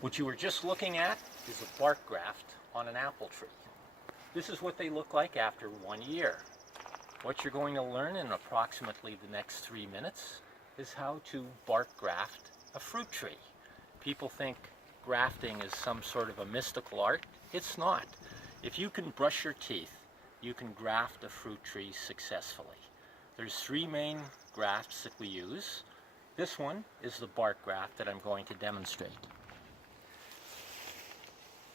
What you were just looking at is a bark graft on an apple tree. This is what they look like after 1 year. What you're going to learn in approximately the next 3 minutes is how to bark graft a fruit tree. People think grafting is some sort of a mystical art. It's not. If you can brush your teeth, you can graft a fruit tree successfully. There's 3 main grafts that we use. This one is the bark graft that I'm going to demonstrate.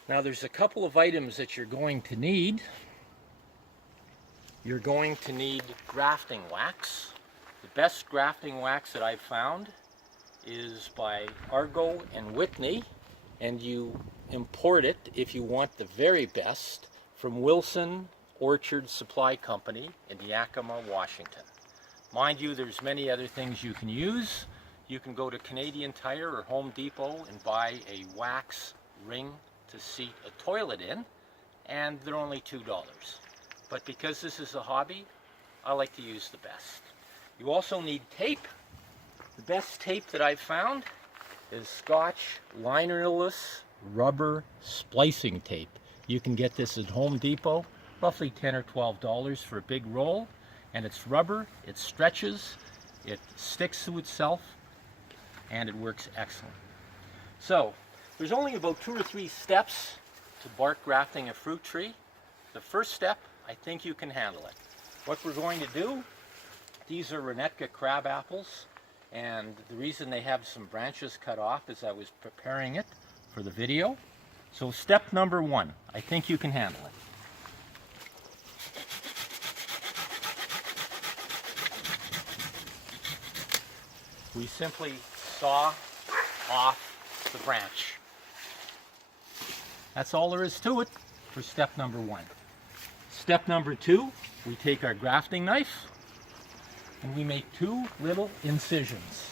Now there's a couple of items that you're going to need. You're going to need grafting wax. The best grafting wax that I've found is by Argo and Whitney, and you import it, if you want the very best, from Wilson Orchard Supply Company in Yakima, Washington. Mind you, there's many other things you can use. You can go to Canadian Tire or Home Depot and buy a wax ring to seat a toilet in, and they're only $2. But because this is a hobby, I like to use the best. You also need tape. The best tape that I've found is Scotch linerless rubber splicing tape. You can get this at Home Depot, roughly $10 or $12 for a big roll, and it's rubber, it stretches, it sticks to itself, and it works excellent. So, there's only about 2 or 3 steps to bark grafting a fruit tree. The first step, I think you can handle it. What we're going to do, these are Renetka crab apples, and the reason they have some branches cut off is I was preparing it for the video. So step number 1, I think you can handle it. We simply saw off the branch. That's all there is to it for step number 1. Step number 2, we take our grafting knife and we make 2 little incisions.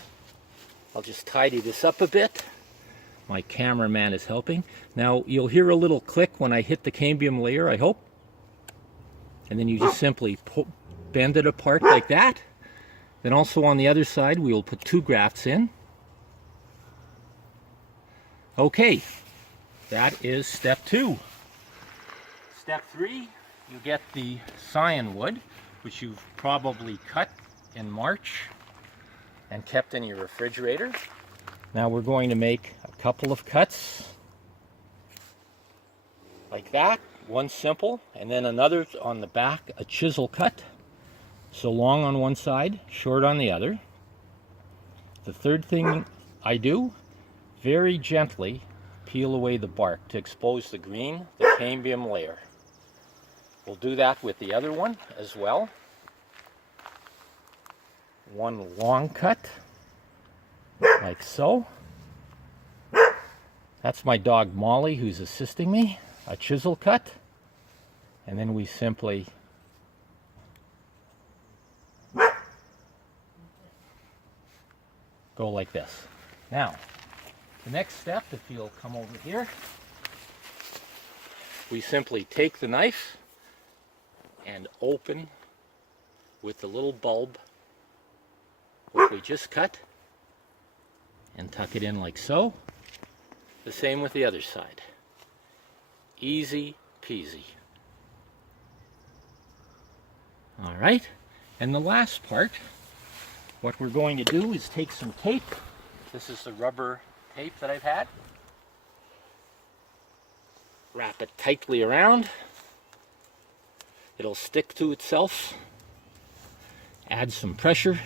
I'll just tidy this up a bit. My cameraman is helping. Now you'll hear a little click when I hit the cambium layer, I hope. And then you just simply bend it apart like that. Then also on the other side we will put 2 grafts in. Okay, that is step 2. Step 3, you get the scion wood, which you've probably cut in March and kept in your refrigerator. Now we're going to make a couple of cuts like that, one simple, and then another on the back, a chisel cut. So long on one side, short on the other. The third thing I do, very gently peel away the bark to expose the green, the cambium layer. We'll do that with the other one as well. One long cut, like so. That's my dog Molly who's assisting me. A chisel cut, and then we simply go like this. Now, the next step, if you'll come over here, we simply take the knife and open with the little bulb what we just cut and tuck it in like so. The same with the other side. Easy peasy. All right, and the last part, what we're going to do is take some tape. This is the rubber tape that I've had. Wrap it tightly around. It'll stick to itself. Add some pressure.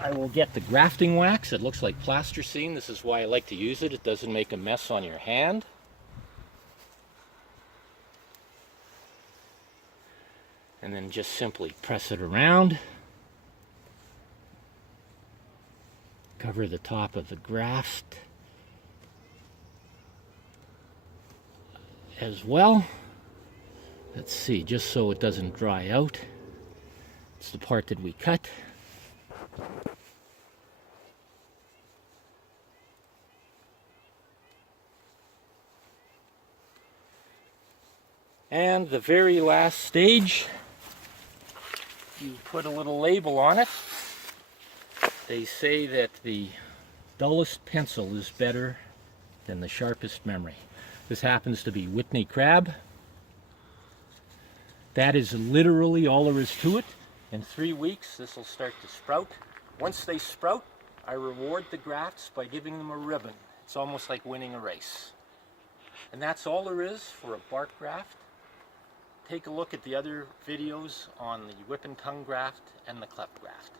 I will get the grafting wax. It looks like plasticine. This is why I like to use it. It doesn't make a mess on your hand. And then just simply press it around. Cover the top of the graft as well. Let's see, just so it doesn't dry out. It's the part that we cut. And the very last stage, you put a little label on it. They say that the dullest pencil is better than the sharpest memory. This happens to be Whitney crab. That is literally all there is to it. In 3 weeks, this will start to sprout. Once they sprout, I reward the grafts by giving them a ribbon. It's almost like winning a race. And that's all there is for a bark graft. Take a look at the other videos on the whip and tongue graft and the cleft graft.